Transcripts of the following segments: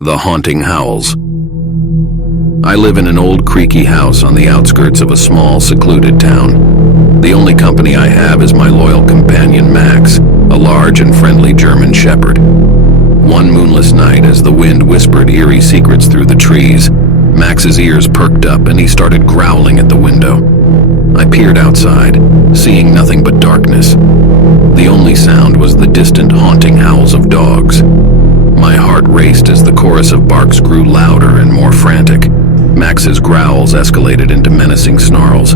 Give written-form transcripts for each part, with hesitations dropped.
The Haunting Howls. I live in an old creaky house on the outskirts of a small, secluded town. The only company I have is my loyal companion Max, a large and friendly German shepherd. One moonless night, as the wind whispered eerie secrets through the trees, Max's ears perked up and he started growling at the window. I peered outside, seeing nothing but darkness. The only sound was the distant haunting howls of dogs. My heart raced as the chorus of barks grew louder and more frantic. Max's growls escalated into menacing snarls.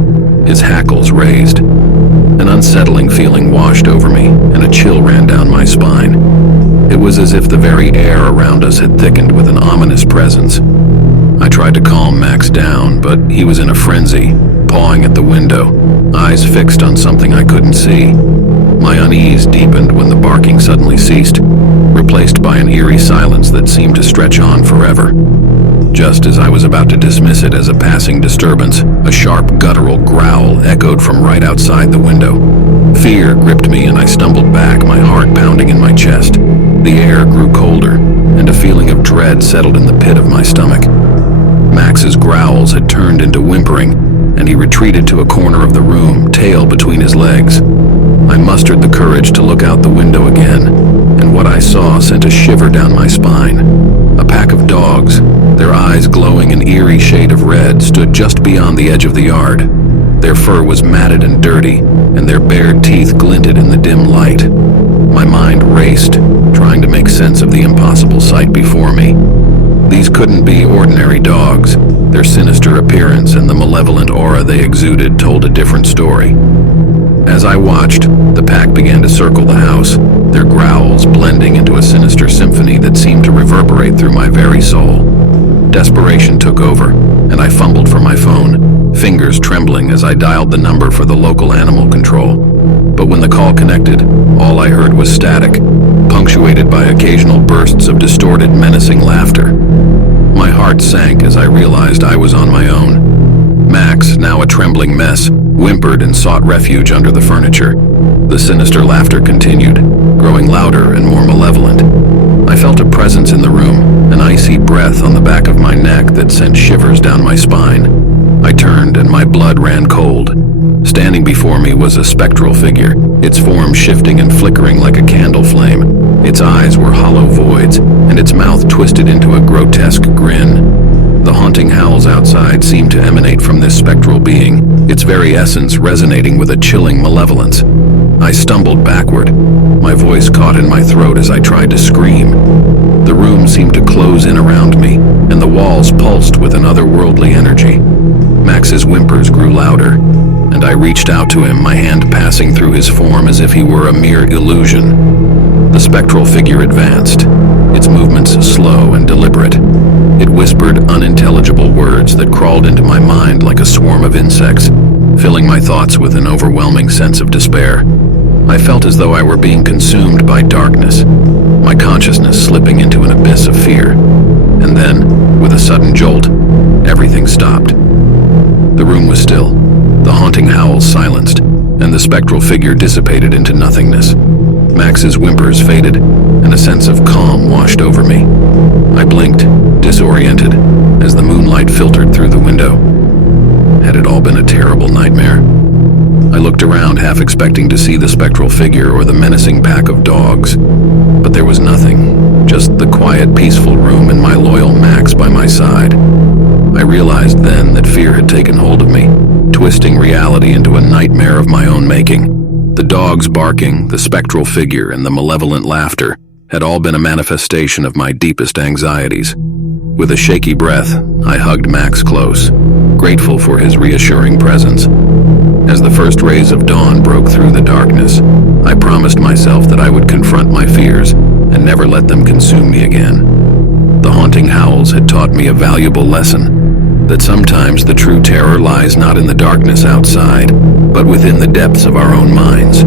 His hackles raised. An unsettling feeling washed over me, and a chill ran down my spine. It was as if the very air around us had thickened with an ominous presence. I tried to calm Max down, but he was in a frenzy, pawing at the window, eyes fixed on something I couldn't see. My unease deepened when the barking suddenly ceased, replaced by an eerie silence that seemed to stretch on forever. Just as I was about to dismiss it as a passing disturbance, a sharp guttural growl echoed from right outside the window. Fear gripped me and I stumbled back, my heart pounding in my chest. The air grew colder, and a feeling of dread settled in the pit of my stomach. Max's growls had turned into whimpering, and he retreated to a corner of the room, tail between his legs. I mustered the courage to look out the window again, and what I saw sent a shiver down my spine. A pack of dogs, their eyes glowing an eerie shade of red, stood just beyond the edge of the yard. Their fur was matted and dirty, and their bared teeth glinted in the dim light. My mind raced, trying to make sense of the impossible sight before me. These couldn't be ordinary dogs. Their sinister appearance and the malevolent aura they exuded told a different story. As I watched, the pack began to circle the house, their growls blending into a sinister symphony that seemed to reverberate through my very soul. Desperation took over, and I fumbled for my phone, fingers trembling as I dialed the number for the local animal control. But when the call connected, all I heard was static, punctuated by occasional bursts of distorted, menacing laughter. My heart sank as I realized I was on my own. Max, now a trembling mess, whimpered and sought refuge under the furniture. The sinister laughter continued, growing louder and more malevolent. I felt a presence in the room, an icy breath on the back of my neck that sent shivers down my spine. I turned and my blood ran cold. Standing before me was a spectral figure, its form shifting and flickering like a candle flame. Its eyes were hollow voids, and its mouth twisted into a grotesque grin. The haunting howls outside seemed to emanate from this spectral being, its very essence resonating with a chilling malevolence. I stumbled backward, my voice caught in my throat as I tried to scream. The room seemed to close in around me, and the walls pulsed with an otherworldly energy. Max's whimpers grew louder, and I reached out to him, my hand passing through his form as if he were a mere illusion. The spectral figure advanced, its movements slow and deliberate. It whispered unintelligible words that crawled into my mind like a swarm of insects, filling my thoughts with an overwhelming sense of despair. I felt as though I were being consumed by darkness, my consciousness slipping into an abyss of fear. And then, with a sudden jolt, everything stopped. The room was still, the haunting howls silenced, and the spectral figure dissipated into nothingness. Max's whimpers faded, and a sense of calm washed over me. I blinked, disoriented, as the moonlight filtered through the window. Had it all been a terrible nightmare? I looked around, half expecting to see the spectral figure or the menacing pack of dogs. But there was nothing, just the quiet, peaceful room and my loyal Max by my side. I realized then that fear had taken hold of me, twisting reality into a nightmare of my own making. The dogs barking, the spectral figure, and the malevolent laughter had all been a manifestation of my deepest anxieties. With a shaky breath, I hugged Max close, grateful for his reassuring presence. As the first rays of dawn broke through the darkness, I promised myself that I would confront my fears and never let them consume me again. The haunting howls had taught me a valuable lesson, that sometimes the true terror lies not in the darkness outside, but within the depths of our own minds.